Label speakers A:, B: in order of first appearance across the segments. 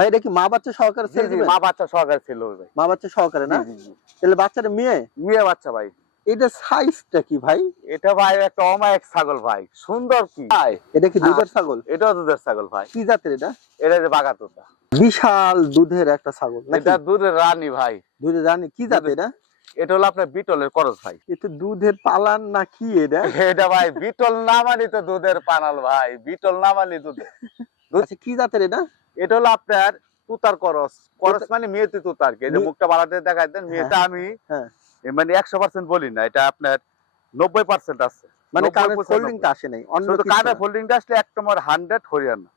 A: ভাই এটা কি মা বাচ্চা সহকারে দিবেন?
B: মা বাচ্চা সহকারে ছিল ভাই।
A: মা বাচ্চা সহকারে না। তাহলে বাচ্চাটা মেয়ে?
B: মেয়ে বাচ্চা ভাই।
A: এটা সাইজটা কি ভাই?
B: এটা ভাই একটা অমায়িক ছাগল ভাই। সুন্দর কি? ভাই
A: এটা কি
B: হ্যাঁ।
A: দুধের ছাগল?
B: এটাও দুধের ছাগল ভাই।
A: কি জাতের এটা?
B: এটা যে বাগাতুটা
A: বিশাল দুধের একটা ছাগল
B: এটা দুধের রানী ভাই।
A: দুধে জানি কি জাত এটা?
B: এটা হলো আপনার বিটলের করজ ভাই।
A: এটা দুধের পালান না কি এটা?
B: এটা ভাই বিটল না মানি তো দুধের পানাল ভাই। বিটল না মানি দুধে
A: আচ্ছা কি জাতের এটা?
B: এটা হলো আপনার তুতার করস। করস মানে মেয়েতে তুতার কে। যে মুখটা বাড়াতে দেখাই দেন মেয়েটা আমি
A: হ্যাঁ।
B: মানে একশো পার্সেন্ট বলি না এটা আপনার নব্বই পার্সেন্ট আছে।
A: মানে
B: 90
A: কানের
B: 95
A: ফোল্ডিংটা আসে নাই অন্য
B: কানে ফোল্ডিংটা আসলে এক হান্ড্রেড হরিয়ানা।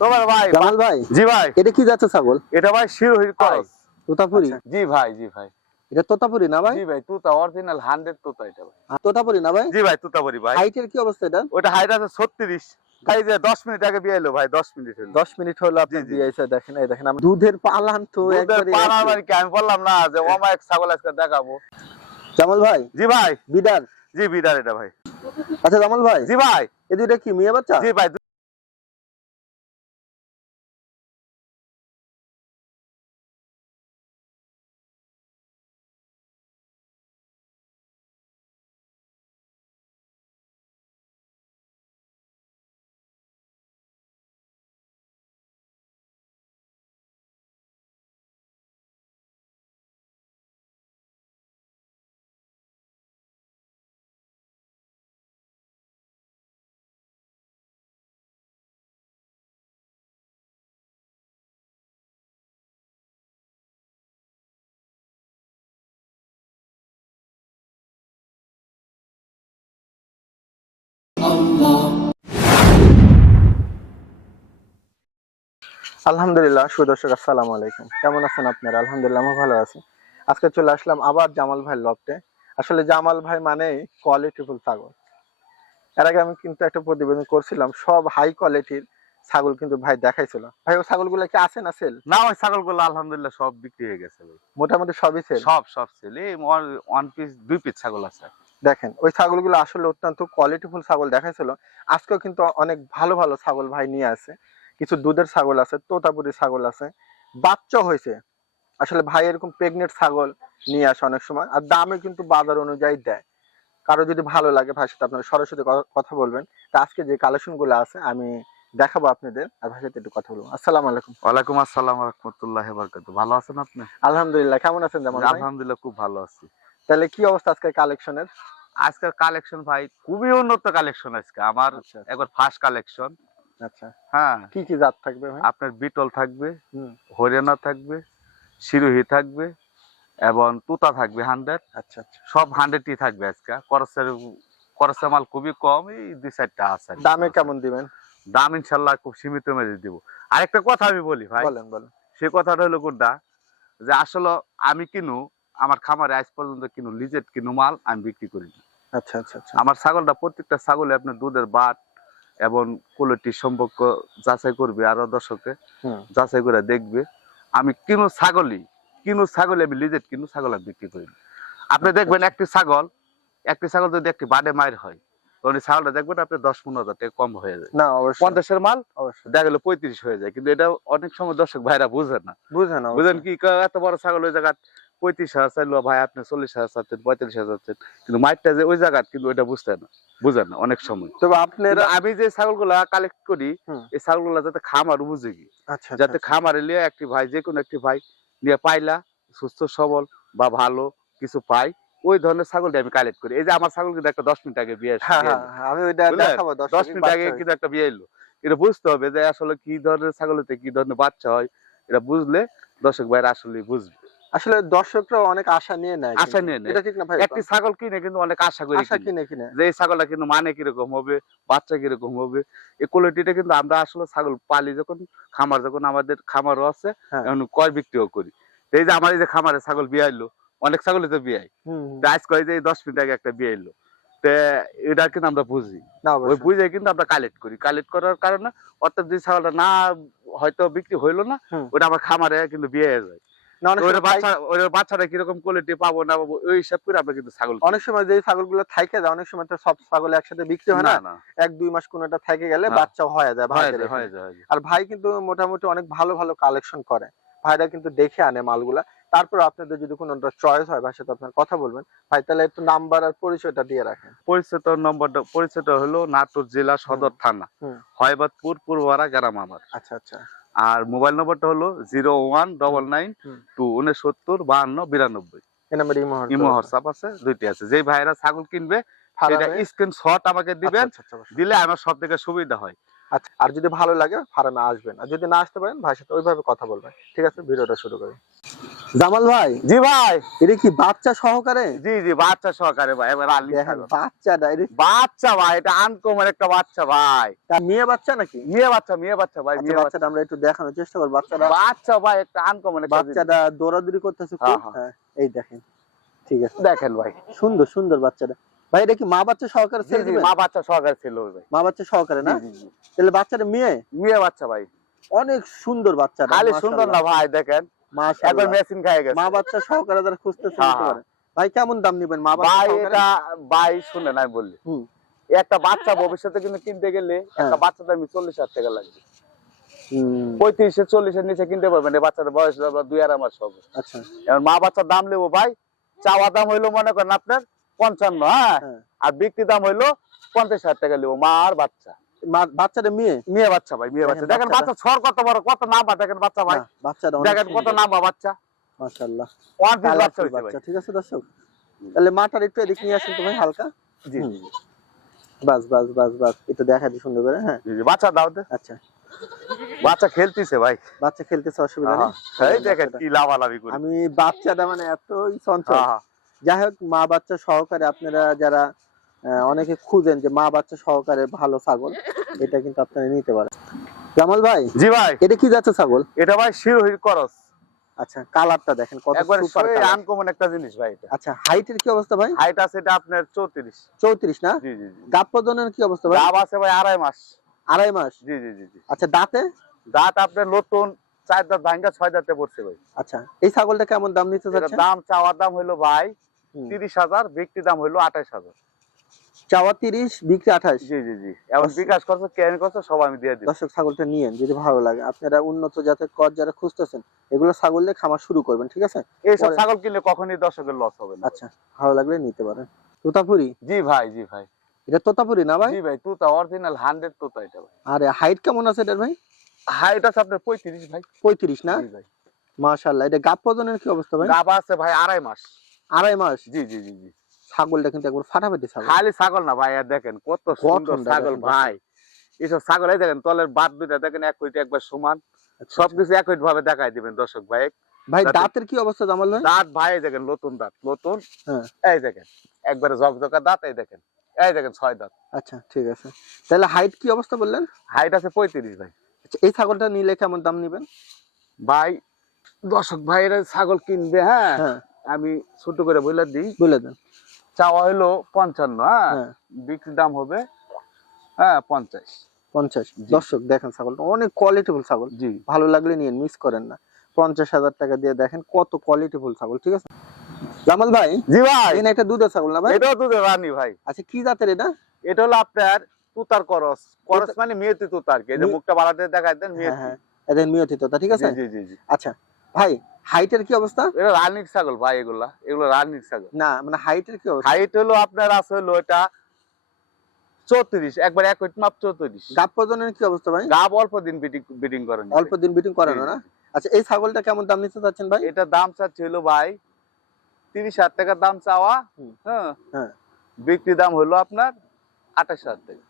B: তোমার ভাই
A: জামাল ভাই?
B: জি ভাই।
A: এটা কি যাচ্ছে ছাগল?
B: এটা ভাই শিরোহির করস।
A: তোতাপুরি?
B: জি ভাই জি ভাই।
A: এটা তোতাপুরি না ভাই?
B: জি ভাই তুতা অরিজিনাল হান্ড্রেড তুতা এটা ভাই।
A: তোতাপুরি না ভাই?
B: জি ভাই তুতাবরি ভাই।
A: হাইটের কি অবস্থা এটা?
B: ওটা হাইট আছে ছত্রিশ। ভাই যে দশ মিনিট আগে বিয়ে ভাই দশ মিনিট হলো।
A: দশ মিনিট হলো আপনি দেখেন এই দেখেন আমি দুধের পালান তো
B: দুধের
A: একবারে একই।
B: মানে কি আমি বললাম না যে অমায়িক ছাগল আজকে দেখাবো।
A: জামাল ভাই?
B: জি ভাই।
A: বিডার
B: জি বিদার এটা ভাই।
A: আচ্ছা জামাল ভাই?
B: জি ভাই।
A: এই দুইটা কি মেয়ে বাচ্চা?
B: জি ভাই
A: আলহামদুলিল্লাহ সুদর্শক আসসালামু আলাইকুম। কেমন আছেন আপনারা? আলহামদুলিল্লাহ আমি ভালো আছি। আজকে চলে আসলাম আবার জামাল ভাই লফটে। আসলে জামাল ভাই মানে কোয়ালিটিফুল ছাগল। এর আগে আমি কিন্তু একটা প্রতিবেদন করছিলাম সব হাই কোয়ালিটির ছাগল কিন্তু ভাই দেখাইছিল। ভাই ও ছাগলগুলো কি আছে না সেল
B: না ওই ছাগলগুলো আলহামদুলিল্লাহ সব বিক্রি হয়ে গেছে ভাই।
A: মোটামুটি সবই সেল
B: সব সব ছেল এই ওয়ান পিস দুই পিস ছাগল আছে।
A: দেখেন ওই ছাগলগুলো আসলে অত্যন্ত কোয়ালিটিফুল ছাগল দেখাইছিল। আজকেও কিন্তু অনেক ভালো ভালো ছাগল ভাই নিয়ে আছে কিছু দুধের ছাগল আছে তোতাপুরি ছাগল আছে। বাচ্চা হয়েছে। আসলে ভাই এরকম প্রেগনেন্ট ছাগল নিয়ে আসে অনেক সময় আর দামে কিন্তু বাজার অনুযায়ী দেয়। কারও যদি ভালো লাগে ভাইয়ের সাথে আপনারা সরাসরি কথা বলবেন। তা আজকে যে কালেকশনগুলো আছে আমি দেখাবো আপনাদের আর ভাইয়ের সাথে একটু কথা বলব। আসসালামু আলাইকুম।
B: ওয়ালাইকুম আসসালাম রহমতুল্লাহ বরকাত ভালো আছেন আপনি?
A: আলহামদুলিল্লাহ কেমন আছেন যেমন
B: আলহামদুলিল্লাহ খুব ভালো আছি।
A: তাহলে কি অবস্থা আজকে কালেকশনের
B: আজকের কালেকশন ভাই খুবই উন্নত কালেকশন আজকে। আমার
A: আচ্ছা
B: একবার ফার্স্ট কালেকশন
A: আচ্ছা।
B: হ্যাঁ।
A: কি কি জাত থাকবে ভাই?
B: আপনার বিটল থাকবে হরিয়ানা থাকবে সিরোহি থাকবে এবং তুতা থাকবে হান্ড্রেড।
A: আচ্ছা আচ্ছা।
B: সব হান্ড্রেডই থাকবে আজকে। করসের করসের মাল খুবই কম এই দুই চারটা আছে
A: দামে কেমন দিবেন?
B: দাম ইনশাল্লাহ খুব সীমিত মেরে দিব। আরেকটা কথা আমি বলি ভাই।
A: বলেন বলেন।
B: সে কথাটা হলো কোনটা যে আসলে আমি কিনু আমার খামারে আজ পর্যন্ত কিনু লিজেট কিনু মাল আমি বিক্রি করি না।
A: আচ্ছা আচ্ছা আচ্ছা।
B: আমার ছাগলটা প্রত্যেকটা ছাগলে আপনার দুধের বাট এবং কোয়ালিটি সম্পর্ক যাচাই করবে আরও দর্শকে যাচাই করে দেখবে। আমি কিনু ছাগলই কিনু ছাগলে আমি লিজেট কিনু ছাগল আমি বিক্রি করি আপনি
A: আচ্ছা,
B: দেখবেন একটি ছাগল একটি ছাগল যদি একটি বাডে মায়ের হয় তখন ছাগলটা দেখবেন আপনি দশ পনেরো হাজার টাকা কম হয়ে যায়।
A: না অবশ্যই।
B: পঞ্চাশের মাল
A: অবশ্যই।
B: দেখা গেলো পঁয়ত্রিশ হয়ে যায়। কিন্তু এটা অনেক সময় দর্শক ভাইরা বুঝে না।
A: বুঝেন
B: বুঝেন কি এত বড় ছাগল ওই জায়গা পঁয়ত্রিশ হাজার চাইলো ভাই আপনি চল্লিশ হাজার চাচ্ছেন পঁয়তাল্লিশ হাজার চাচ্ছেন। কিন্তু মাইটটা যে ওই জায়গা কিন্তু ওইটা বুঝতে না বুঝেন না অনেক সময়।
A: তবে আপনার
B: আমি যে ছাগলগুলা কালেক্ট করি। এই ছাগলগুলা যাতে খামার উপযোগী
A: আচ্ছা
B: যাতে খামারে নিয়ে একটি ভাই যে কোনো একটি ভাই নিয়ে পাইলা সুস্থ সবল বা ভালো কিছু পাই ওই ধরনের ছাগলটা আমি কালেক্ট করি। এই যে আমার ছাগল কিন্তু একটা দশ মিনিট আগে বিয়ে
A: হ্যাঁ হ্যাঁ আমি ওইটা দেখাবো দশ
B: দশ মিনিট আগে কিন্তু একটা বিয়ে এলো। এটা বুঝতে হবে যে আসলে কি ধরনের ছাগলতে কি ধরনের বাচ্চা হয় এটা বুঝলে দর্শক ভাইরা আসলে বুঝবে।
A: আসলে দর্শকরা অনেক আশা নিয়ে নেয়
B: আশা নিয়ে নেয়।
A: এটা ঠিক না ভাই?
B: একটি ছাগল কিনে কিন্তু অনেক আশা করি
A: আশা
B: কিনে।
A: কিনে
B: যে ছাগলটা কিন্তু মানে কীরকম হবে বাচ্চা কীরকম হবে এই কোয়ালিটিটা কিন্তু আমরা আসলে ছাগল পালি যখন খামার যখন আমাদের খামারও আছে
A: হ্যাঁ।
B: এখন কয় বিক্রিও করি। এই যে আমার এই যে খামারে ছাগল বিয়ে আইলো অনেক ছাগলই তো বিয়ে
A: হুম, হুম।
B: আজ কয় যে দশ মিনিট আগে একটা বিয়ে এলো এটা কিন্তু আমরা বুঝি।
A: না
B: ওই বুঝে কিন্তু আমরা কালেক্ট করি। কালেক্ট করার কারণে অর্থাৎ যে ছাগলটা না হয়তো বিক্রি হইল না ওটা আমার খামারে কিন্তু বিয়ে যায়।
A: না অনেক
B: ওই
A: সময় থাই-
B: বাচ্চা ওই বাচ্চাটা কীরকম কোয়ালিটি পাবো না পাবো ওই হিসাব করে আমরা কিন্তু ছাগল
A: অনেক সময় যে ছাগলগুলো থাইকে যায় অনেক সময় তো সব ছাগল একসাথে বিক্রি হয় না?
B: না না।
A: এক দুই মাস কোনোটা থাইকে গেলে বাচ্চা হয়ে যায় ভাইদের
B: যায়,
A: এখানে।
B: যায়, যায়।
A: আর ভাই কিন্তু মোটামুটি অনেক ভালো ভালো কালেকশন করে। ভাইরা কিন্তু দেখে আনে মালগুলা। তারপর আপনাদের যদি কোনো চয়েস হয় ভাইয়ের সাথে আপনার কথা বলবেন। ভাই তাহলে একটু নাম্বার আর পরিচয়টা দিয়ে রাখেন।
B: পরিচিত নম্বরটা পরিচিত হলো নাটোর জেলা সদর থানা। হয়বাদপুর পূর্বপাড়া গ্রাম আমার।
A: আচ্ছা আচ্ছা।
B: আর মোবাইল নম্বরটা হলো zero one double nine. Two উনসত্তর বাহান্ন বিরানব্বই।
A: নাম্বার ইমো
B: হোয়াটসঅ্যাপ আছে দুইটি আছে। যেই ভাইরা ছাগল কিনবে এটা স্ক্রিন শট আমাকে দিবেন
A: আচ্ছা, আচ্ছা।
B: দিলে আমার সব থেকে সুবিধা হয়।
A: আচ্ছা আর যদি ভালো লাগে ফার্মে আসবেন। আর যদি না আসতে পারেন ভাইয়ের সাথে ওইভাবে কথা বলবেন। ঠিক আছে ভিডিওটা শুরু করি। জামাল ভাই?
B: জি ভাই।
A: এটা কি বাচ্চা সহকারে?
B: জি জি বাচ্চা সহকারে ভাই এবার আলি।
A: বাচ্চাটা এটা
B: বাচ্চা ভাই এটা আনকমন একটা বাচ্চা ভাই।
A: তা মেয়ে বাচ্চা নাকি?
B: মেয়ে বাচ্চা মেয়ে বাচ্চা ভাই
A: আচ্ছা,
B: মেয়ে বাচ্চা।
A: বাচ্চাটা আমরা একটু দেখানোর চেষ্টা করব। বাচ্চাটা
B: বাচ্চা ভাই একটা আনকমন একটা
A: বাচ্চাটা দৌড়াদৌড়ি করতেছে খুব।
B: হ্যাঁ,
A: হ্যাঁ। এই দেখেন। ঠিক আছে।
B: দেখেন ভাই।
A: সুন্দর সুন্দর বাচ্চাটা। ভাই এটা কি মা বাচ্চা সহকারে দিবেন?
B: মা বাচ্চা সহকারে ছিল ভাই
A: মা বাচ্চা সহকারে না। তাহলে বাচ্চাটা মেয়ে?
B: মেয়ে বাচ্চা ভাই।
A: অনেক সুন্দর বাচ্চা
B: খালি সুন্দর না ভাই দেখেন। মেশিন গেছে।
A: মা বাচ্চা সহকারে যারা খুঁজতেছে
B: হ্যাঁ, হ্যাঁ।
A: পারে। ভাই কেমন দাম নিবেন মা
B: ভাই এটা ভাই শুনে নাই বললি। একটা বাচ্চা ভবিষ্যতে কিন্তু কিনতে গেলে একটা। বাচ্চা দাম চল্লিশ হাজার টাকা লাগবে। পঁয়ত্রিশে চল্লিশের নিচে কিনতে পারবেন। এই বাচ্চার বয়স দুই আড়াই মাস হবে।
A: আচ্ছা।
B: মা বাচ্চার দাম নেব ভাই চাওয়া দাম হইল মনে করেন আপনার পঞ্চান্ন হ্যাঁ?
A: হ্যাঁ।
B: আর বিক্রি দাম হইল পঞ্চাশ হাজার টাকা নেব মা আর বাচ্চা।
A: বাচ্চাটা মেয়ে?
B: মেয়ে বাচ্চা ভাই মেয়ে বাচ্চা।
A: দেখেন
B: বাচ্চা ছর কত বড় কত নাম্বার দেখেন বাচ্চা ভাই।
A: বাচ্চাটা
B: দেখেন কত। নাম্বার বাচ্চা।
A: মাশাআল্লাহ।
B: ওয়ান পিস বাচ্চা ভাই
A: বাচ্চা ঠিক আছে দর্শক? তাহলে মাটার একটু এদিকে নিয়ে আসেন তো হালকা।
B: জি।
A: বাস বাস বাস বাস একটু দেখা দিই সুন্দর করে হ্যাঁ?
B: বাচ্চা দাও।
A: আচ্ছা।
B: বাচ্চা খেলতেছে ভাই।
A: বাচ্চা খেলতেছে অসুবিধা নেই।
B: এই দেখেন কি লাভালাভি করে।
A: আমি বাচ্চাটা মানে এতই চঞ্চল। যাই হোক মা বাচ্চা সহকারে আপনারা যারা অনেকে খুঁজেন যে মা বাচ্চা সহকারে ভালো ছাগল এটা কিন্তু আপনারা নিতে পারেন। জামাল ভাই
B: জি ভাই।
A: এটা কি যাচ্ছে ছাগল?
B: এটা ভাই শিরোহির করস।
A: আচ্ছা কালারটা দেখেন কত
B: একবার
A: সুপার
B: আনকমন একটা জিনিস ভাই এটা।
A: আচ্ছা হাইটের কি অবস্থা ভাই?
B: হাইট আছে এটা আপনার চৌত্রিশ।
A: চৌত্রিশ না?
B: জি জি জি।
A: গাপ কি অবস্থা ভাই?
B: দাম আছে ভাই আড়াই মাস।
A: আড়াই মাস?
B: জি জি জি
A: আচ্ছা দাঁতে?
B: দাঁত আপনার নতুন চার দাঁত ভাঙ্গা ছয় দাঁতে পড়ছে ভাই।
A: আচ্ছা এই ছাগলটা কেমন দাম নিতে চাচ্ছেন?
B: দাম চাওয়ার দাম হইল ভাই
A: হুম।
B: তিরিশ হাজার বিক্রি দাম হইল আঠাশ হাজার।
A: চাওয়া তিরিশ বিক্রি আঠাশ।
B: জি জি জি।
A: আচ্ছা।
B: বিকাশ কেন করছে সব আমি দিয়ে দিই
A: দর্শক ছাগলটা নিয়েন যদি ভালো লাগে। আপনারা উন্নত জাতের কর যারা খুঁজতেছেন এগুলো ছাগল দিয়ে খামার শুরু করবেন ঠিক আছে?
B: এইসব ছাগল কিনলে কখনই দর্শকের লস হবে না।
A: আচ্ছা ভালো লাগলে নিতে পারেন। তোতাপুরি?
B: জি ভাই জি ভাই।
A: এটা তোতাপুরি না ভাই?
B: জি ভাই তুতা অরিজিনাল হান্ড্রেড তুতা এটা ভাই।
A: আরে হাইট কেমন আছে এটার ভাই?
B: হাইট আছে আপনার পঁয়ত্রিশ ভাই।
A: পঁয়ত্রিশ না?
B: জি ভাই।
A: মাশাল্লাহ এটা গাপ প্রজনের কি অবস্থা ভাই?
B: গাবা আছে ভাই আড়াই মাস।
A: আড়াই মাস?
B: জি জি জি জি।
A: ছাগলটা কিন্তু একবার ফাটাফাটি ছাগল।
B: খালি ছাগল না ভাই দেখেন কত সুন্দর ছাগল ভাই। এইসব ছাগল এই দেখেন তলের বাদ দুইটা দেখেন এক কোটি একবার সমান।
A: আচ্ছা,
B: সবকিছু এক কোটি ভাবে দেখাই দিবেন দর্শক ভাই।
A: ভাই
B: দাঁতের-
A: কি অবস্থা জামাল ভাই?
B: দাঁত ভাই এই দেখেন নতুন দাঁত নতুন।
A: হ্যাঁ।
B: এই দেখেন একবারে জকজকা দাঁত এই দেখেন। এই দেখেন ছয় দাঁত।
A: আচ্ছা ঠিক আছে। তাহলে হাইট কি অবস্থা বললেন?
B: হাইট আছে পঁয়ত্রিশ ভাই।
A: আচ্ছা এই ছাগলটা নিলে কেমন দাম নিবেন?
B: ভাই দর্শক ভাইরা ছাগল কিনবে হ্যাঁ?
A: হ্যাঁ।
B: আমি ছোট করে বলে দিই।
A: বলে দেন।
B: চাওয়া হলো পঞ্চান্ন হ্যাঁ?
A: হ্যাঁ।
B: বিক্রি দাম হবে হ্যাঁ পঞ্চাশ।
A: পঞ্চাশ। দর্শক দেখেন ছাগলটা অনেক কোয়ালিটিফুল ছাগল।
B: জি।
A: ভালো লাগলে নিয়ে মিস করেন না। পঞ্চাশ হাজার টাকা দিয়ে দেখেন কত কোয়ালিটিফুল ছাগল ঠিক আছে? জামাল ভাই
B: জি ভাই।
A: এখানে একটা দুধের ছাগল না ভাই?
B: এটাও দুধের রানী ভাই।
A: আচ্ছা কি জাতের এটা?
B: এটা হলো আপনার তুতার করস। করস মানে মেয়েতি তুতার কি। যে মুখটা বাড়াতে দেখাই দেন
A: হ্যাঁ
B: মেয়েতি।
A: হ্যাঁ। এটা তোতা ঠিক আছে?
B: জি জি জি।
A: আচ্ছা ভাই হাইটের কি অবস্থা?
B: এটা রানীর ছাগল ভাই এগুলা। এগুলো রানীর ছাগল।
A: না মানে হাইটের কি অবস্থা?
B: হাইট হলো আপনার আছে হলো এটা চৌত্রিশ একবার এক মাপ চৌত্রিশ।
A: গাপ প্রজনের কি অবস্থা ভাই?
B: গাব অল্প দিন বিটিং বিটিং করেন।
A: অল্প দিন বিটিং করানো না? আচ্ছা এই ছাগলটা কেমন দাম নিতে চাচ্ছেন ভাই?
B: এটা দাম চাচ্ছে হলো ভাই তিরিশ হাজার দাম চাওয়া। হ্যাঁ।
A: হ্যাঁ।
B: বিক্রি দাম হলো আপনার আঠাশ হাজার টাকা।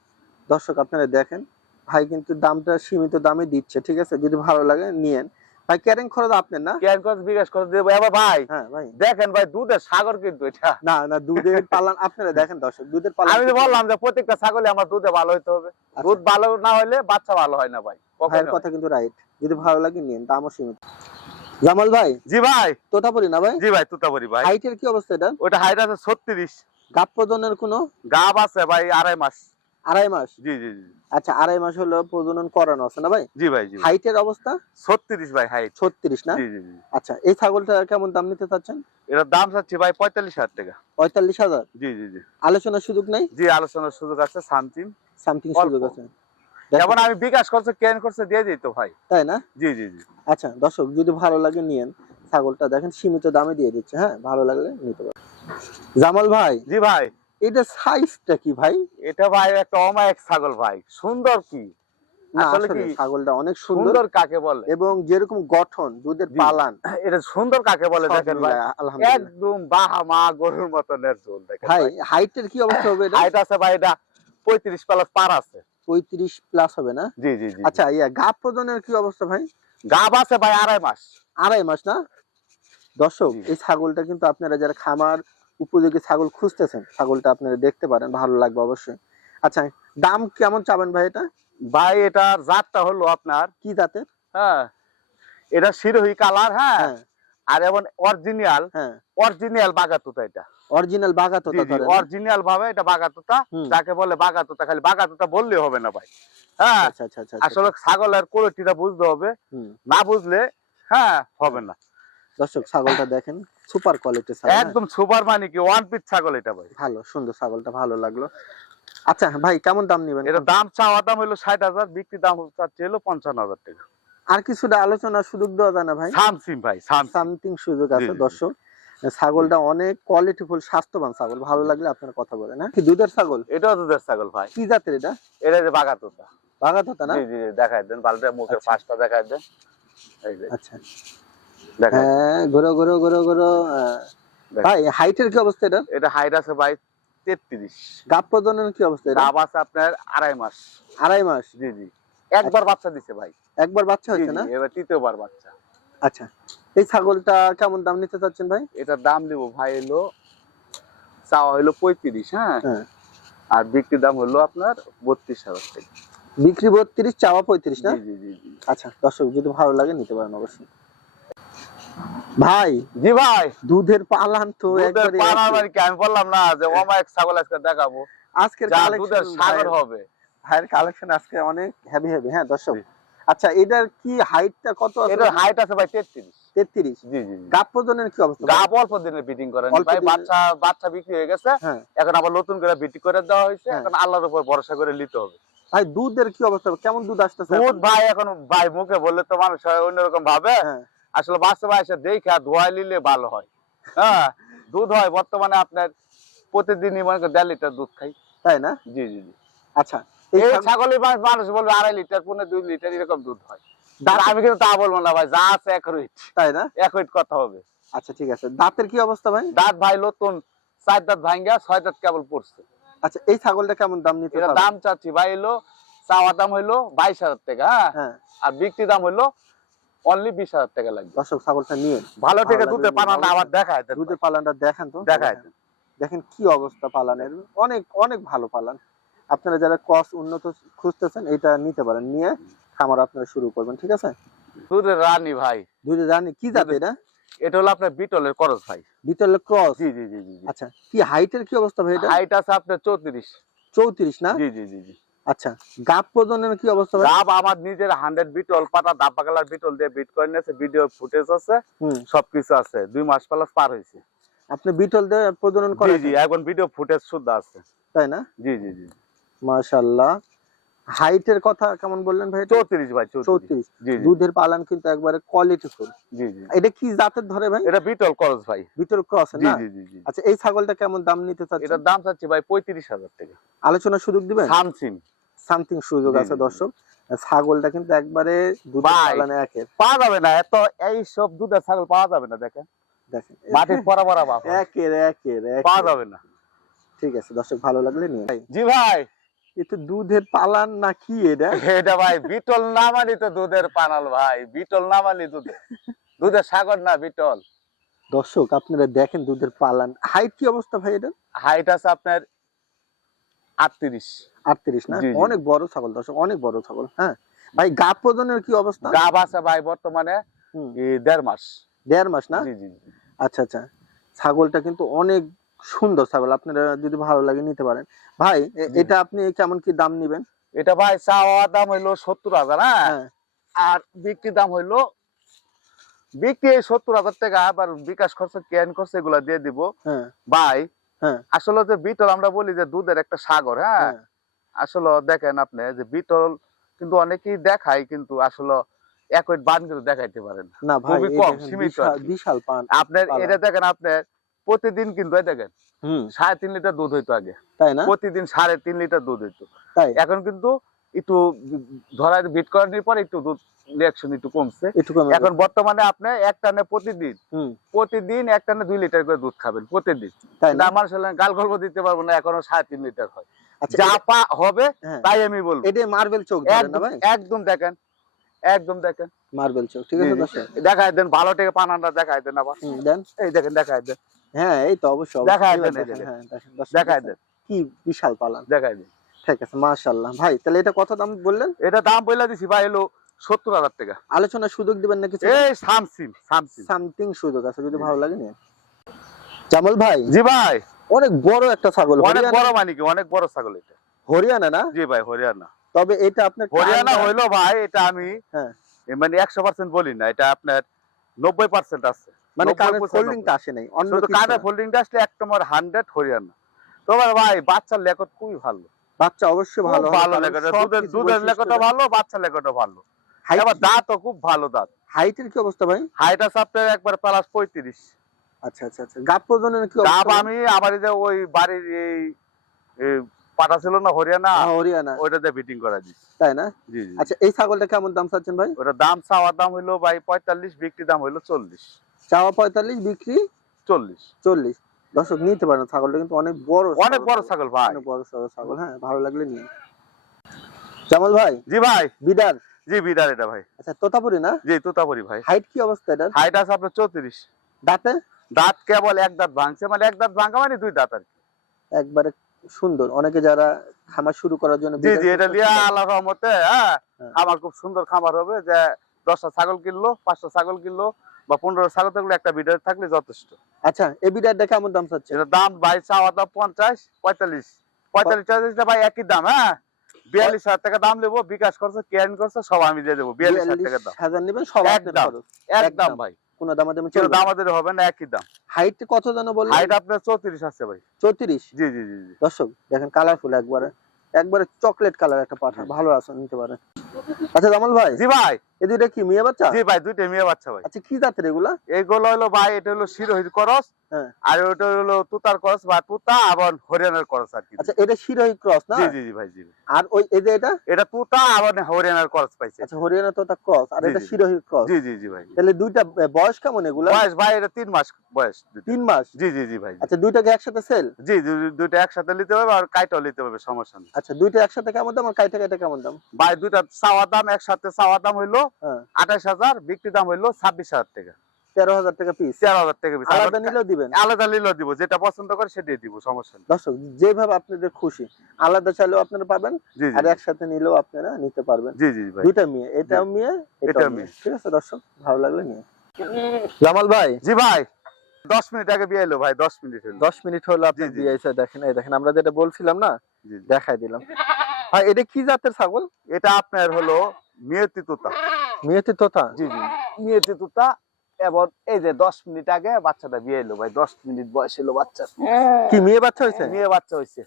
A: দর্শক আপনারা দেখেন ভাই কিন্তু দামটা সীমিত দামে দিচ্ছে ঠিক আছে? যদি ভালো লাগে নিয়েন। ভাই ক্যারিং খরচ আপনার না?
B: করে বিকাশ দেবো। এবার ভাই
A: হ্যাঁ ভাই।
B: দেখেন ভাই দুধের সাগর কিন্তু এটা।
A: না না দুধের পালন আপনারা দেখেন দর্শক দুধের পালন
B: আমি বললাম যে প্রত্যেকটা ছাগলে আমার দুধে ভালো হইতে হবে।
A: আচ্ছা,
B: দুধ ভালো না হলে বাচ্চা ভালো হয় না ভাই।
A: ভাইয়ের কথা কিন্তু রাইট যদি ভালো লাগে নিন দামও সীমিত। জামাল ভাই
B: জি ভাই।
A: তোতাপুরি না ভাই?
B: জি ভাই তুতাবরি ভাই।
A: হাইটের কি অবস্থা এটা?
B: ওটা হাইট আছে ছত্রিশ।
A: গাপ প্রজনের কোনো?
B: গাব আছে ভাই আড়াই মাস।
A: আড়াই মাস?
B: জি জি জি।
A: আচ্ছা আড়াই মাস হলো প্রজনন করানো আছে না ভাই?
B: জি ভাই জি
A: হাইটের অবস্থা?
B: ছত্রিশ ভাই হাইট
A: ছত্রিশ না?
B: জি জি জি।
A: আচ্ছা এই ছাগলটা কেমন দাম নিতে চাচ্ছেন?
B: এটার দাম চাচ্ছি ভাই পঁয়তাল্লিশ হাজার টাকা।
A: পঁয়তাল্লিশ হাজার?
B: জি জি জি।
A: আলোচনার সুযোগ নাই?
B: জি আলোচনার সুযোগ আছে সামথিং
A: সামথিং সুযোগ আছে।
B: যেমন আমি বিকাশ করছে কেন করছে দিয়ে দিই তো ভাই।
A: তাই না?
B: জি জি জি।
A: আচ্ছা দর্শক যদি ভালো লাগে নিয়েন ছাগলটা দেখেন সীমিত দামে দিয়ে দিচ্ছে হ্যাঁ? ভালো লাগলে নিতে পারেন। জামাল ভাই।
B: জি ভাই।
A: এটা সাইজটা কি ভাই?
B: এটা ভাই একটা অমায়িক ছাগল ভাই। সুন্দর কি?
A: ছাগলটা অনেক সুন্দর।
B: কাকে বলে?
A: এবং যেরকম গঠন দুধের পালান।
B: এটা সুন্দর কাকে বলে দেখেন ভাই? একদম গরুর মতনের ঝোল দেখেন
A: ভাই
B: ভাই।
A: হাইটের কি অবস্থা হবে
B: হাইট আছে ভাই এটা পঁয়ত্রিশ প্লাস পার আছে।
A: পঁয়ত্রিশ প্লাস হবে না?
B: জি জি জি
A: আচ্ছা ইয়া গাব প্রজনের কি অবস্থা ভাই?
B: গাব আছে ভাই আড়াই মাস।
A: আড়াই মাস না? দর্শক এই ছাগলটা কিন্তু আপনারা যারা খামার উপযোগী ছাগল খুঁজতেছেন ছাগলটা আপনারা দেখতে পারেন ভালো লাগবে অবশ্যই। আচ্ছা দাম কেমন চাবেন ভাই এটা?
B: ভাই এটার জাতটা হলো আপনার
A: কি জাতের?
B: হ্যাঁ এটা শিরোহী কালার হ্যাঁ।
A: হ্যাঁ।
B: আর এবং অরিজিনাল
A: হ্যাঁ।
B: অরিজিনাল বাগাতুতা এটা।
A: অরিজিনাল বাগাতো
B: অরিজিনাল ভাবে এটা বাগাতুতা যাকে বলে বাগাতুতা খালি বাগাতুতা বললে হবে না ভাই। হ্যাঁ
A: আচ্ছা আচ্ছা আচ্ছা আচ্ছা।
B: আসলে ছাগলের কোয়ালিটিটা বুঝতে হবে না বুঝলে হ্যাঁ হবে না।
A: দর্শক ছাগলটা দেখেন সুপার কোয়ালিটির ছাগল হ্যাঁ?
B: একদম সুপার মানে কি ওয়ান পিস ছাগল এটা ভাই।
A: ভালো সুন্দর ছাগলটা ভালো লাগল। আচ্ছা ভাই কেমন দাম নিবেন
B: এটা দাম চাওয়া দাম হলো ষাট হাজার বিক্রি দাম চাচ্ছে হলো পঞ্চান্ন হাজার টাকা।
A: আর কিছুটা আলোচনার সুযোগ দেওয়া যায় না ভাই?
B: সামসিম ভাই
A: সামথিং সুযোগ আছে। দর্শক। ছাগলটা অনেক কোয়ালিটিফুল স্বাস্থ্যবান ছাগল। ভালো লাগলে আপনার কথা বলেন হ্যাঁ? কি দুধের ছাগল?
B: এটাও দুধের ছাগল ভাই।
A: কি জাতের এটা?
B: এটা যে বাগাতুতা।
A: বাগাত হতো না?
B: জি জি দেখাই দেন বালটা মুখের
A: আচ্ছা।
B: পাঁচটা দেখাই দেন।
A: আচ্ছা। হ্যাঁ ঘুরো ঘুরো ঘুরো ঘুরো। ভাই হাইটের কি অবস্থা এটা?
B: এটা হাইট আছে ভাই তেত্রিশ।
A: গাপ প্রজননের কি অবস্থা এটা?
B: আছে আপনার আড়াই মাস।
A: আড়াই মাস?
B: জি জি। একবার বাচ্চা দিছে ভাই।
A: একবার বাচ্চা হয়েছে না?
B: এবার তৃতীয়বার বাচ্চা।
A: আচ্ছা। এই ছাগলটা কেমন দাম নিতে চাচ্ছেন ভাই?
B: এটার দাম দিব ভাই হলো চাওয়া হলো পঁয়ত্রিশ হ্যাঁ?
A: হ্যাঁ।
B: আর বিক্রি দাম হলো আপনার বত্রিশ হাজার টাকা।
A: বিক্রি বত্রিশ চাওয়া পঁয়ত্রিশ না?
B: জি জি জি জি।
A: আচ্ছা দর্শক যদি ভালো লাগে নিতে পারেন অবশ্যই। ভাই
B: জি ভাই।
A: দুধের পালান তো একবারে
B: পাড়া মানে কি আমি বললাম না যে অমায়িক ছাগল আজকে দেখাবো।
A: আজকের কালেকশন
B: দুধের সাগর হবে।
A: ভাইয়ের কালেকশন আজকে অনেক হেভি হেভি হ্যাঁ দর্শক? আচ্ছা এটার কি হাইটটা কত আছে
B: এটার হাইট আছে ভাই তেত্রিশ।
A: তেত্রিশ?
B: জি জি
A: গাপ প্রজনের কি অবস্থা
B: গাব অল্প দিনে বিটিং করেন ভাই। বাচ্চা বাচ্চা বিক্রি হয়ে গেছে।
A: হ্যাঁ।
B: এখন আবার নতুন করে বিটি করে দেওয়া হয়েছে।
A: হ্যাঁ।
B: এখন আল্লাহর উপর ভরসা করে নিতে হবে।
A: ভাই দুধের কি অবস্থা? কেমন দুধ আসতেছে
B: দুধ ভাই এখন ভাই মুখে বললে তো মানুষ হয় অন্যরকম ভাবে।
A: হ্যাঁ।
B: আসলে বাস্তবে এসে দেখে ধোয়া নিলে ভালো হয়। হ্যাঁ দুধ হয় বর্তমানে আপনার প্রতিদিনই মনে করেন দেড় লিটার দুধ খাই।
A: তাই না?
B: জি জি জি।
A: আচ্ছা এই
B: ছাগলের মাংস মানুষ বলবে আড়াই লিটার পনেরো দুই লিটার এরকম দুধ হয়। আমি কিন্তু তা বলব না ভাই যা আছে এক রইট
A: তাই না?
B: এক রইট কথা হবে।
A: আচ্ছা ঠিক আছে। দাঁতের কি অবস্থা ভাই?
B: দাঁত ভাই নতুন চার দাঁত ভাঙ্গা ছয় দাঁত কেবল পড়ছে।
A: আচ্ছা এই ছাগলটা কেমন দাম নিতে
B: দাম চাচ্ছি ভাই এলো চাওয়া দাম হইল বাইশ হাজার টাকা হ্যাঁ।
A: হ্যাঁ।
B: আর বিক্রি দাম হইল অনলি বিশ হাজার টাকা লাগবে।
A: দর্শক ছাগলটা নিয়ে
B: ভালো থেকে দুধের
A: ভালো
B: আবার দেখায়
A: দুধের পালানটা দেখান তো।
B: দেখায়
A: দেখেন কি অবস্থা পালানের। অনেক অনেক ভালো পালান। আপনারা যারা উন্নত খুঁজতেছেন এটা নিতে পারেন। নিয়ে খামার আপনারা শুরু করবেন ঠিক আছে?
B: দুধের রানী ভাই।
A: দুধে জানি কি জাতে এটা?
B: এটা হলো আপনার বিটলের করস ভাই।
A: বিটলের ক্রস?
B: জি জি জি জি।
A: আচ্ছা কি হাইটের কি অবস্থা ভাই এটা?
B: হাইট আছে আপনার চৌত্রিশ।
A: চৌত্রিশ না?
B: জি জি জি জি।
A: আচ্ছা প্রজনের কি অবস্থা
B: ডাব আমার নিজের হান্ড্রেড বিটল পাতা কালার বিটল দিয়ে বিট করে নিয়েছে ভিডিও ফুটেজ আছে সবকিছু আছে দুই মাস প্লাস পার হয়েছে।
A: আপনি বিটল দিয়ে প্রজনন করেন?
B: জি এখন ভিডিও ফুটেজ শুদ্ধ আছে।
A: তাই না?
B: জি জি জি।
A: মাশাআল্লাহ। হাইটের কথা কেমন বললেন ভাই এটা?
B: চৌত্রিশ ভাই চৌত্রিশ।
A: চৌত্রিশ।
B: জি জি।
A: দুধের পালান কিন্তু একবারে কোয়ালিটিফুল
B: জি জি।
A: এটা কি জাতের ধরে ভাই?
B: এটা বিটল করস ভাই।
A: বিটল ক্রস না?
B: জি জি জি।
A: আচ্ছা এই ছাগলটা কেমন দাম নিতে চাচ্ছেন?
B: এটার দাম চাচ্ছি ভাই পঁয়ত্রিশ হাজার টাকা।
A: আলোচনার সুযোগ দিবেন?
B: সামসিম
A: সামথিং সুযোগ আছে। দর্শক। ছাগলটা কিন্তু একবারে একের।
B: পাওয়া যাবে না এত এই সব দুধের ছাগল পাওয়া যাবে না দেখেন।
A: দেখেন
B: মাটির পরা পরা
A: একের একের একের।
B: পাওয়া যাবে না।
A: ঠিক আছে দর্শক ভালো লাগলে নিয়ে
B: জি ভাই।
A: এটা দুধের পালান না কি এটা?
B: এটা ভাই বিটল না মানি তো দুধের পানাল ভাই বিটল না মানি দুধে। দুধের সাগর না বিটল।
A: দর্শক আপনারা দেখেন দুধের পালান। হাইট কি অবস্থা ভাই এটা
B: হাইট আছে আপনার আটত্রিশ।
A: আটত্রিশ না। অনেক বড় ছাগল দর্শক অনেক বড় ছাগল হ্যাঁ? ভাই গাপ প্রজনের কি অবস্থা?
B: গাব আছে ভাই বর্তমানে দেড় মাস।
A: দেড় মাস না?
B: জি জি জি।
A: আচ্ছা আচ্ছা। ছাগলটা কিন্তু অনেক সুন্দর ছাগল আপনারা যদি ভালো লাগে নিতে পারেন। ভাই এটা আপনি কেমন কি দাম নিবেন?
B: এটা ভাই চাওয়া দাম হইল সত্তর হাজার হ্যাঁ?
A: হ্যাঁ।
B: আর বিক্রি দাম হইল বিক্রি সত্তর হাজার টাকা আবার বিকাশ খরচ ক্যান খরচ এগুলা দিয়ে দিব।
A: হ্যাঁ।
B: ভাই
A: হ্যাঁ।
B: আসলে যে বিটল আমরা বলি যে দুধের একটা সাগর হ্যাঁ। আসলে দেখেন আপনি যে বিটল কিন্তু অনেকেই দেখায় কিন্তু আসলে বান কিন্তু দেখাইতে পারেন না। খুবই কম, সীমিত
A: বিশাল পান
B: আপনার এটা দেখেন আপনার প্রতিদিন কিন্তু দেখেন সাড়ে তিন লিটার দুধ হইতো আগে।
A: তাই না?
B: প্রতিদিন সাড়ে তিন লিটার দুধ হইতো।
A: তাই।
B: এখন কিন্তু একটু ধরায় বিট করানোর পর একটু দুধ রিয়াকশন একটু কমছে। এখন বর্তমানে আপনি এক টানে প্রতিদিন প্রতিদিন এক টানে দুই লিটার করে দুধ খাবেন প্রতিদিন।
A: তাই
B: কিন্তু
A: না
B: আমার আসলে গাল গল্প দিতে পারব না এখনও সাড়ে তিন লিটার হয়। যা পা হবে
A: হ্যাঁ।
B: তাই আমি বলব।
A: এটা মার্বেল চোখ না ভাই?
B: একদম দেখেন একদম দেখেন।
A: মার্বেল চোখ ঠিক আছে
B: দেন ভালো থেকে পানাটা দেন আবার।
A: দেন।
B: এই দেখেন দেন।
A: হ্যাঁ এই তো অবশ্যই
B: দেখায় দেন, যে।
A: হ্যাঁ
B: দেন।
A: কি বিশাল পালান
B: দেন।
A: ঠিক আছে মাশাআল্লাহ। ভাই তাহলে এটা কত দাম বললেন?
B: এটা দাম বইলা দিছি ভাই এলো সত্তর হাজার টাকা।
A: আলোচনার সুযোগ দিবেন না কিছু?
B: এই সামসিম সামসিম।
A: সামথিং সুযোগ আছে যদি ভালো লাগে নিয়ে। জামাল ভাই।
B: জি ভাই।
A: অনেক বড় একটা ছাগল
B: অনেক বড় মানে কি অনেক বড় ছাগল এটা।
A: হরিয়ানা না?
B: জি ভাই হরিয়ানা।
A: তবে এটা আপনার
B: হরিয়ানা হইল ভাই এটা আমি
A: হ্যাঁ।
B: মানে একশো পার্সেন্ট বলি না এটা আপনার নব্বই পার্সেন্ট আছে।
A: মানে
B: 90
A: কানের
B: 95
A: ফোল্ডিংটা আসে নাই অন্য
B: কানে ফোল্ডিংটা আসলে এক নম্বর হান্ড্রেড হরিয়ানা। তোমার ভাই বাচ্চার লেখত খুবই ভালো।
A: বাচ্চা অবশ্যই ভালো
B: ভালো লেখত দুধের দুধের লেখটা ভালো বাচ্চার লেখটা ভালো। এবার দাঁতও খুব ভালো দাঁত।
A: হাইটের কি অবস্থা ভাই?
B: হাইট আছে আপনার একবার প্লাস পঁয়ত্রিশ।
A: আচ্ছা আচ্ছা আচ্ছা। গাপ প্রজননের কি
B: ডাব আমি আমার যে ওই বাড়ির এই এই পাটা ছিল না হরিয়ানা
A: হ্যাঁ, হরিয়ানা।
B: ওইটাতে ফিটিং করা দিচ্ছি
A: তাই না?
B: জি জি।
A: আচ্ছা এই ছাগলটা কেমন দাম চাচ্ছেন ভাই?
B: ওটার দাম চাওয়ার দাম হইল ভাই পঁয়তাল্লিশ বিক্রি দাম হইল চল্লিশ।
A: চাওয়া পঁয়তাল্লিশ বিক্রি
B: চল্লিশ।
A: চল্লিশ। দর্শক নিতে পারেন ছাগলটা কিন্তু অনেক বড়
B: অনেক বড় ছাগল ভাই।
A: অনেক বড় ছাগল ছাগল হ্যাঁ ভালো লাগলে নিয়ে। জামাল ভাই
B: জি ভাই।
A: বিদার।
B: জি বিদার এটা ভাই।
A: আচ্ছা তোতাপুরি না?
B: জি তুতাপুরি ভাই।
A: হাইট কি অবস্থা এটার?
B: হাইট আছে আপনার চৌত্রিশ।
A: দাঁতে?
B: দাঁত কেবল এক দাঁত ভাঙছে মানে এক দাঁত ভাঙা মানে দুই দাঁত আর কি।
A: একবারে সুন্দর। অনেকে যারা খামার শুরু করার জন্য
B: জি জি এটা দিয়ে
A: চায়।
B: আল্লাহ রহমতে হ্যাঁ
A: হ্যাঁ।
B: আমার খুব সুন্দর খামার হবে যে দশটা ছাগল কিনলো পাঁচটা ছাগল কিনলো বা পনেরো ছাগল থাকলে একটা বিডার থাকলে যথেষ্ট।
A: আচ্ছা এই বিদারটা কেমন দাম চাচ্ছে?
B: এটা দাম ভাই চাওয়া দাম পঞ্চাশ পঁয়তাল্লিশ। পঁয়তাল্লিশ চল্লিশটা ভাই একই দাম হ্যাঁ? বিয়াল্লিশ হাজার টাকা দাম নেব বিকাশ করছে কেয়ারিং করছে সব আমি দিয়ে দেবো। বিয়াল্লিশ হাজার টাকা দাম।
A: হাজার নেবেন সব।
B: একদম একদম। ভাই।
A: কোনো দামাদামি চলবে
B: দাম আমাদের হবে না একই দাম।
A: হাইট কত জানো বললেন?
B: হাইট আপনার চৌত্রিশ আছে ভাই।
A: চৌত্রিশ?
B: জি জি জি জি।
A: দর্শক দেখেন কালারফুল একবারে। একবারে চকলেট কালার একটা পাঠা ভালো আছে নিতে পারেন। আচ্ছা জামাল ভাই।
B: জি ভাই।
A: এই দুইটা কি মেয়ে বাচ্চা?
B: জি ভাই দুইটা মেয়ে বাচ্চা ভাই।
A: আচ্ছা কি জাতের এগুলা?
B: এইগুলো হলো ভাই এটা হলো শিরোহিত করস
A: হ্যাঁ।
B: আর ওটা হলো তুতার করস বা তুতা আবার হরিয়ানার করস আর কি।
A: আচ্ছা এটা শিরোহী ক্রস না?
B: জি জি জি ভাই জি
A: আর ওই এই যে এটা?
B: এটা তুতা আবার হরিয়ানার করস পাইছে।
A: আচ্ছা হরিয়ানা তো ক্রস আর এটা
B: জি।
A: ক্রস।
B: জি জি জি ভাই।
A: তাহলে দুইটা বয়স কেমন এগুলা?
B: বয়স ভাই এটা তিন মাস বয়স।
A: তিন মাস?
B: জি জি জি ভাই।
A: আচ্ছা দুইটাকে একসাথে সেল
B: জি দুইটা একসাথে নিতে হবে আর কাইটাও নিতে হবে সমস্যা নেই।
A: আচ্ছা দুইটা একসাথে কেমন দাম আর কাইটা কাইটা কেমন দাম?
B: ভাই দুইটা চাওয়া দাম একসাথে চাওয়া দাম হইল আঠাশ হাজার বিক্রি দাম হইল ছাব্বিশ হাজার টাকা।
A: তেরো হাজার টাকা পিস
B: তেরো হাজার টাকা piece।
A: আলাদা নিলেও দিবেন।
B: আলাদা নিলেও দিব যেটা পছন্দ করে সেটাই দিব সমস্যা নেই।
A: দর্শক যেভাবে আপনাদের খুশি আলাদা চাইলেও আপনারা পাবেন আর একসাথে নিলেও আপনারা নিতে পারবেন।
B: জি জি ভাই।
A: দুইটা মেয়ে এটাও মেয়ে এটাও মেয়ে।
B: মেয়ে।
A: ঠিক আছে দর্শক ভালো লাগলে নিয়ে। জামাল ভাই।
B: জি ভাই। দশ মিনিট আগে বিয়ে এলো ভাই দশ মিনিট হলো।
A: দশ মিনিট হলো আপনি। এসে দেখেন এই দেখেন আমরা যেটা বলছিলাম না। দেখাই দিলাম। ভাই এটা কি জাতের ছাগল?
B: এটা আপনার হলো মেয়েতি তুতা
A: মেয়েতে তোতা
B: জি জি। মেয়েতি তুতা এবং এই যে দশ মিনিট আগে বাচ্চাটা বিয়ে এলো ভাই দশ মিনিট বয়স এলো বাচ্চা।
A: কি মেয়ে বাচ্চা হয়েছে
B: মেয়ে বাচ্চা হয়েছে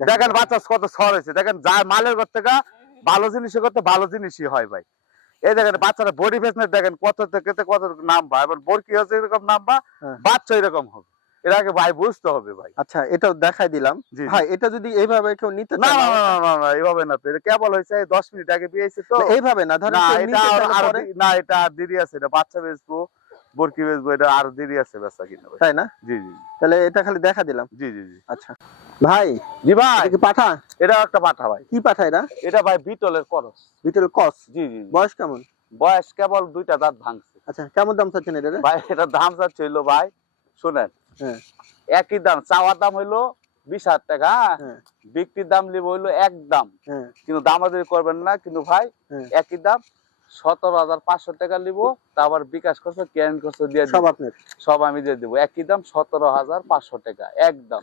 B: দেখেন। বাচ্চা কত সর হয়েছে দেখেন যা মালের ঘর থেকে ভালো জিনিসের করতে ভালো জিনিসই হয় ভাই। এই দেখেন বাচ্চারা বডি ফেসনেস দেখেন কত থেকে কত নাম ভাই এবার বরকি হচ্ছে এরকম নাম্বা
A: হ্যাঁ।
B: বাচ্চা এরকম হবে। এর আগে ভাই বুঝতে হবে ভাই।
A: আচ্ছা এটাও দেখাই দিলাম। ভাই এটা যদি এইভাবে কেউ নিতে
B: না না না না, না এইভাবে না তো এটা কেবল হয়েছে এই দশ মিনিট আগে বিয়ে হয়েছে তো
A: এইভাবে না ধরেন
B: না এটা আর- না এটা আর দেরি আছে এটা বাচ্চা বেচবো বরকি বেচবো এটা আর দেরি আছে বেচা কিনা।
A: তাই না?
B: জি জি।
A: তাহলে এটা খালি দেখা দিলাম।
B: জি জি জি।
A: আচ্ছা। ভাই
B: জি ভাই।
A: কি পাঠা?
B: এটা একটা পাঠা ভাই।
A: কি পাঠা এটা?
B: এটা ভাই বিটলের করস।
A: বিটেল কস
B: জি জি।
A: বয়স কেমন?
B: বয়স কেবল দুইটা দাঁত ভাঙছে।
A: আচ্ছা কেমন দাম চাচ্ছেন এটা
B: ভাই এটা দাম চাচ্ছিল ভাই শুনেন। একই দাম চাওয়ার দাম হইল বিশ হাজার টাকা হ্যাঁ?
A: হ্যাঁ
B: বিক্রির দাম নিব হইল এক দাম।
A: কিন্তু
B: কিন্তু দামাদারি করবেন না কিন্তু ভাই
A: হ্যাঁ।
B: একই দাম সতেরো হাজার পাঁচশো টাকা নিব তারপর বিকাশ করছে ক্যারেন্ট করছে দিয়ে
A: সব
B: সব আমি দিয়ে দিবো। একই দাম সতেরো হাজার পাঁচশো টাকা একদম